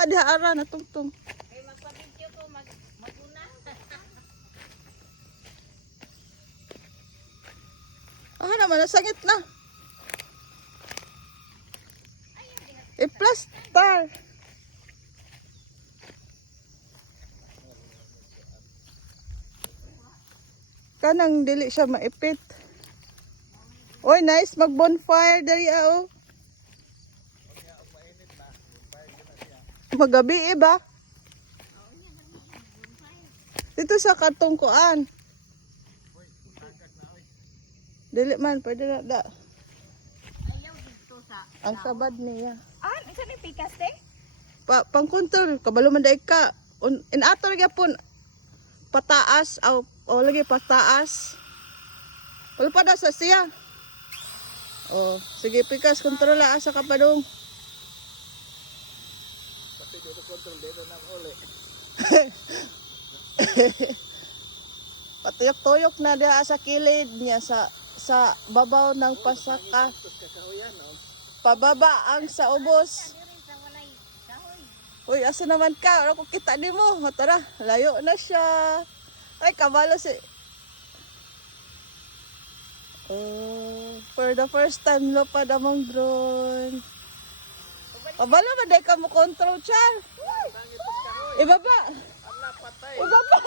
na diha ara na tungtong. Kay magpa-video ko maguna. Ah, naman nasangit na. I-plaster. Kanang dili siya maipit. Oy, nice mag-bonfire dali oh. Magabi ba? Dito sa katungkuan. Dili man pwede na da. Ayaw dito sa. Ang sabad niya. Ah, isa ni pikas te? Pang control kabalo man dai ka. Inato lagi pun pataas o lagi pataas. Wala pa da sa siya. Oh, sige pikas kontrola asa ka padung. Pati dito kontrol dito nang uli. Patuyok-tuyok na dia sa kilid niya sa babaw ng pasaka. Pababa ang sa ubos. Uy, asa naman ka? Ano ko kita di mo? Tara, layo na siya. Ay, kabalo si... Oh, for the first time, lupad among drone. Kabalo ba? Dahil ka mo control, Char. Ibaba. Ibaba.